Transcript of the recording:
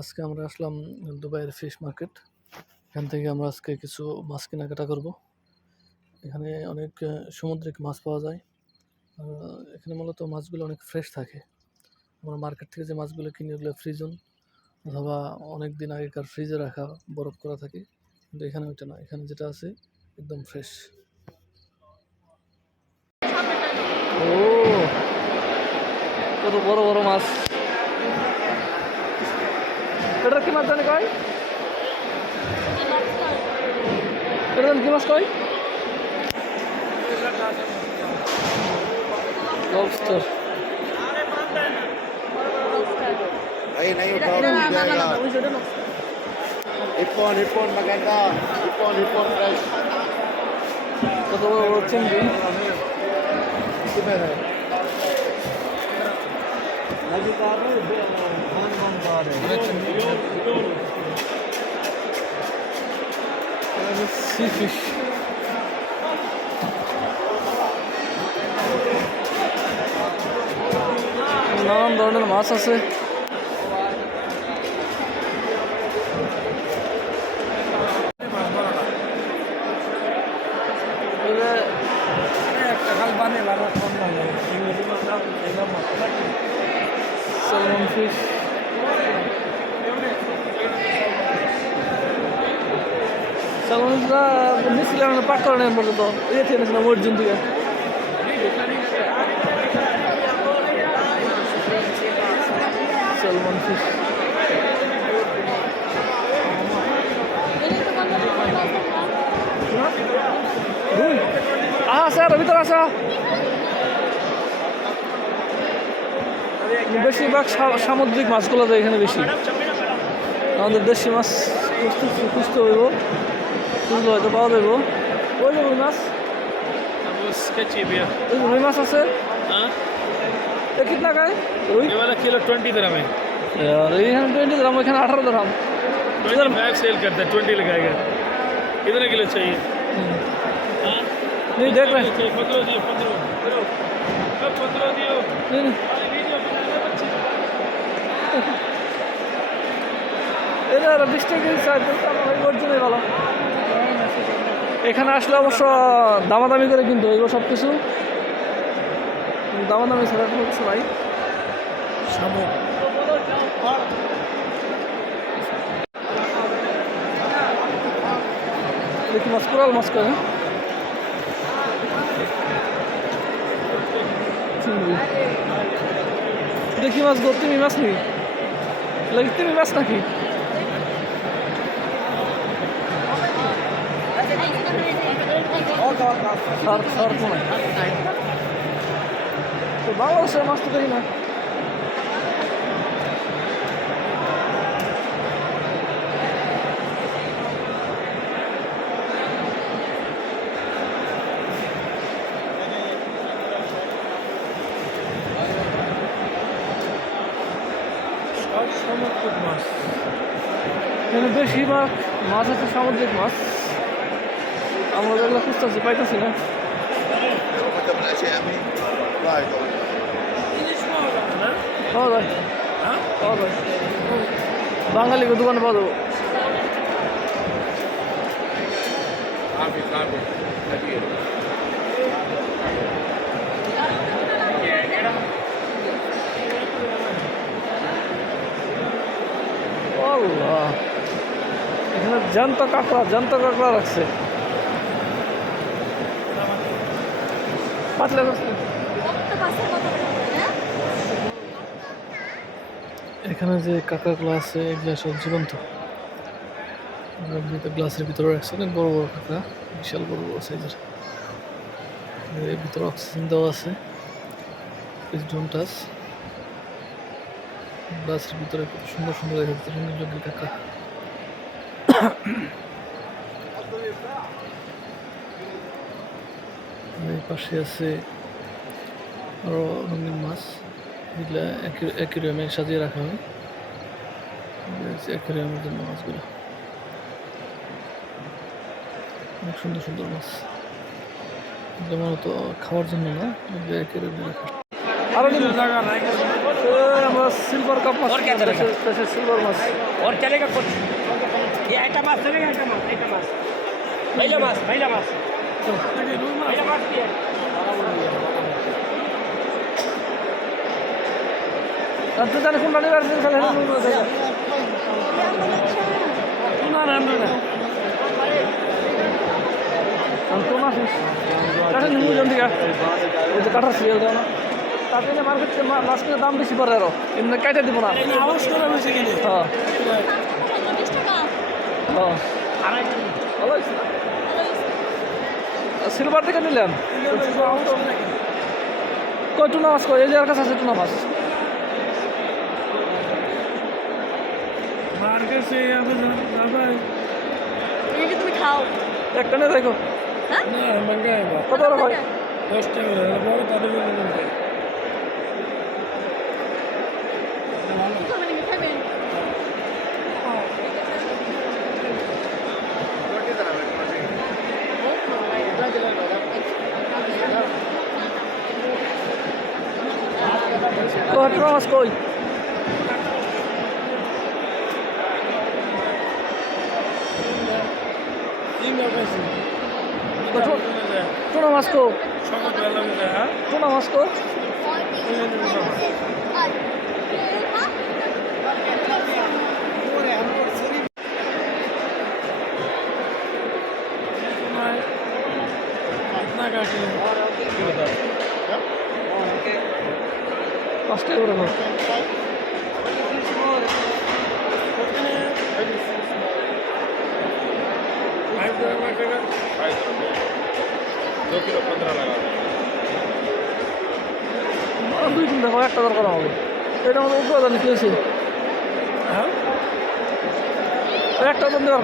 আজকে আমরা আসলাম দুবাইয়ের ফিশ মার্কেট। এখান থেকে আমরা আজকে কিছু মাছ কেনাকাটা করব। এখানে অনেক সামুদ্রিক মাছ পাওয়া যায়। আর এখানে মূলত মাছগুলো অনেক ফ্রেশ থাকে। আমরা মার্কেট থেকে যে মাছগুলো কিনি ওগুলো ফ্রিজন অথবা অনেক দিন আগেকার ফ্রিজে রাখা বরফ করা থাকে, কিন্তু এখানে ওইটা না, এখানে যেটা আছে একদম ফ্রেশ। ও, কত বড় বড় মাছ! এটার কি মাছ জানি কয়? এটার কি মাছ কয়? লবস্টার। नहीं उठाओ हिप्पॉन maganda हिप्पॉन फ्रेश কত বড় বড় চিংড়ি! कितने है সি ফিশ। নানান ধরনের মাছ আছে। সালমন ফিশ, সালমন ফিশটা নিচ্ছিলাম পাক করে নেন পর্যন্ত ইয়ে থেকে নিয়েছিলাম অর্জুন থেকে। সালমন ফিশ স্যার ভিতরে আসা। বেশিরভাগ সামুদ্রিক মাছগুলো যায় এখানে বেশি। আমাদের দেশি মাছ খুঁজতে হইব, খুঁজলে হয়তো পাওয়া যাইব। ওই যে রুই মাছ, রুই মাছ আছে। ये कितना का है रुई? ये वाला किलो 20 दिरहम है यार। ये हम 20 दिरहम, एखाने 18 दिरहम। इधर बैग सेल करते हैं 20 लगाएगा। कितने किलो चाहिए? नहीं देख रहे हैं। 15 दियो 15 दियो। नहीं এদের 20 টাকা চাই তো অরিজিনাল ভালো। এখানে আসলে অবশ্য দামাদামি করে কিনতে হইব সব কিছু, দামাদামি ছাড়া কোনো কিছু নাই। শামুক, দেখি মাছ, কোরাল মাছ করে দেখি মাছ গো। তুমি মাছ নি লাগে, তুমি মাছ নাকি? বাংলাদেশের মাছ তো দেখি না। সামুদ্রিক মাছ এখানে বেশিরভাগ মাছ আছে সামুদ্রিক মাছ। আমরা যেগুলো খুঁজতেছি পাইতেছি না। পাওয়া যায়, পাওয়া যায়, বাঙালিকে দোকানে পাওয়া যাবো। আল্লাহ, এখানে জ্যান্ত কাঁকড়া রাখছে। পাতলা এখানে যে কাঁকড়াগুলো আছে এগুলো সব জীবন্ত, গ্লাসের ভিতরে রাখছে। অনেক বড় বড় কাঁকড়া, বিশাল বড় বড় সাইজের। এর ভিতরে অক্সিজেন দেওয়া আছে। গ্লাসের ভিতরে কত সুন্দর সুন্দর রঙিন কাঁকড়া। এই পাশে আছে আরো রঙিন মাছ, এগুলা অ্যাকুরিয়ামে সাজিয়ে রাখা হয়। অ্যাকুরিয়ামের জন্য মাছগুলো অনেক সুন্দর সুন্দর মাছ। এগুলো মূলত খাওয়ার জন্য না, অ্যাকুরিয়ামে রাখা। আরো দিন আমরা সিলভার কাপ মাছ और क्या चलेगा? সিলভার মাছ और चलेगा कुछ ये आइटम मास चलेगा आइटम मास महिला मास महिला मास की है আর তুই জানি কোনটা নিবার দিন খেলে তোমার কাঠের নিমু জন দিকে ওই যে কাঠার সিরিয়াল দেওয়া না তাতে না মার্কেটে মাছগুলোর দাম বেশি পড়ে আরো এমনি কেটে দিব না আওয়াজ করা বেশি কিনে হ্যাঁ 40 টাকা হ্যাঁ ভালো হয়েছে সিলভার থেকে নিলেন কই টুনা মাছ কই এই যে আর কাছে আছে টুনা মাছ मार्केट से यहाँ पे ज़्यादा है ये कि তুমি খাও একটা নিয়ে দেখো হ্যাঁ ना महंगा है बहुत কত বড় হয় 10 টাকা बहुत তাদের মিলবে তুমি নাকি খাবেন কই টুনা মাছ কই টুনা মাছ কো সকল বেলা মিলে হ্যাঁ টুনা মাছ কো कितना का किलो পাঁচ টাকা করে দাও। दो किलो 15 लगा আর দুই তিন দেখো একটা দরকার হবে এটা আমাদের উপরে জানি কি হয়েছে हाँ একটা ওজন দেওয়ার